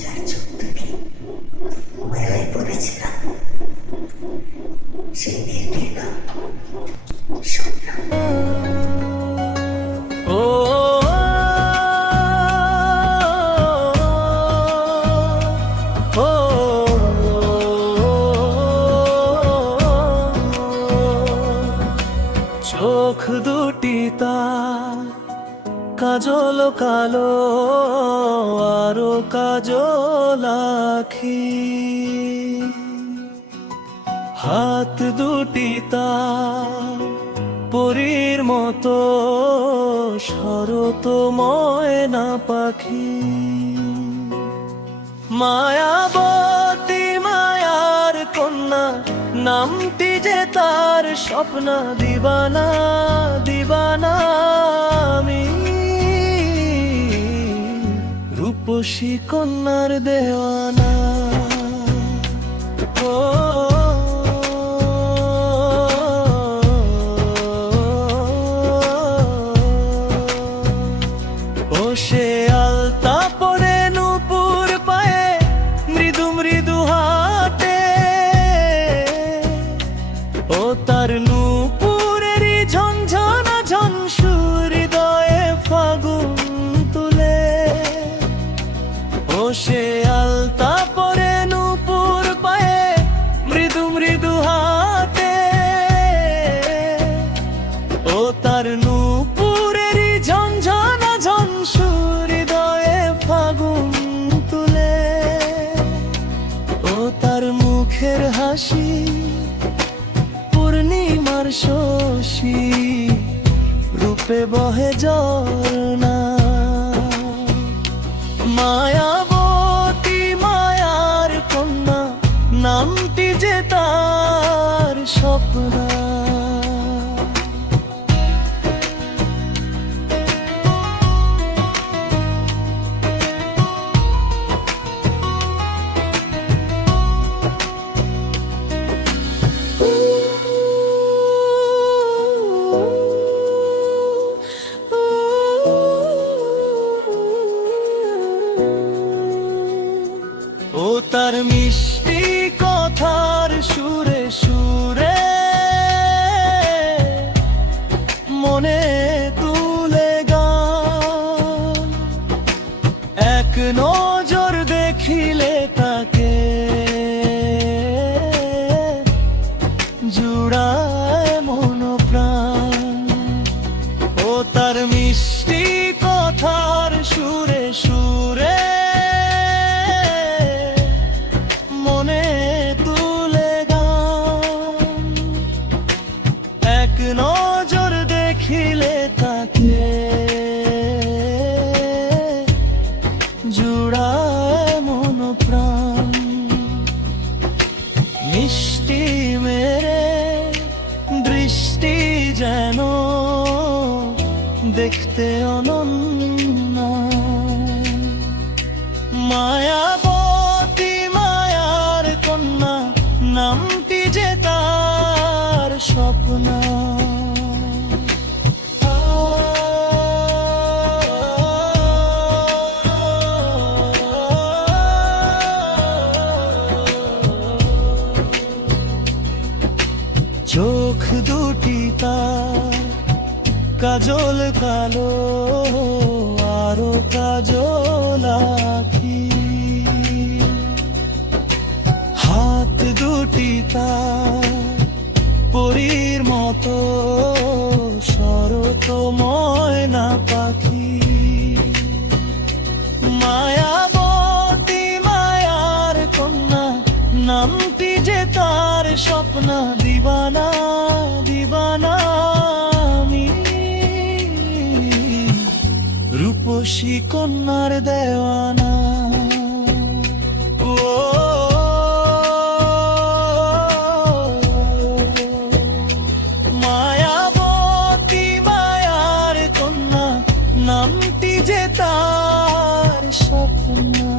যার চোখ থেকে মায়ায় পড়েছিলাম, সেই মেয়েটির নাম স্বপ্না। চোখ দুটি তার কাজল কালো, আরো কাজল আখি, হাত দুটি তার পরীর মতো শরত ময়না পাখি। মায়াবতী মায়ার কন্যা, নামটি যে তার স্বপ্না। দিবানা দিবানা আমি, রূপসী কন্যার দেওয়ানা। ও সে আলতা পরে নূপুর পায়ে, মৃদু মৃদু হাতে, ও তার নূপুরের ঝনঝনা ঝনসুর হৃদয়ে ফাগুন তুলে। ও সে আলতা পরে নূপুর পায়ে, মৃদু মৃদু হাতে, ও তার নূপুরের ঝনঝনা ঝনসুর হৃদয়ে ফাগুন তুলে। ও তার মুখের হাসি পূর্ণিমার শশী, রূপে বহে ঝরনা। মায়াবতী মায়ার কন্যা, নামটি যে তার স্বপ্না। ও তার মিষ্টি কথার সুরে সুরে মনে তুলে গান। এক নজর দেখিলে তাকে জুড়ায় মন প্রাণ। ও তার মিষ্টি কথার সুরে সুরে মনে তুলে গান। এক নজর দেখিলে তাকে জুড়ায় মন প্রাণ। মিষ্টি মেরে দৃষ্টি যেন দেখতে অনন্যা। মায়াবতী মায়ার কন্যা, নামটি যে তার স্বপ্না। চোখ দুটি তার কাজল কালো, আরো কাজল আখি, হাত দুটি তার পরীর মতো শরত ময়না পাখি। মায়াবতী মায়ার কন্যা, নামটি যে তার স্বপ্না। দিবানা দিবানা আমি, রূপসী কন্যার দেওয়ানা। মায়াবতী মায়ার কন্যা, নামটি যে তার স্বপ্না।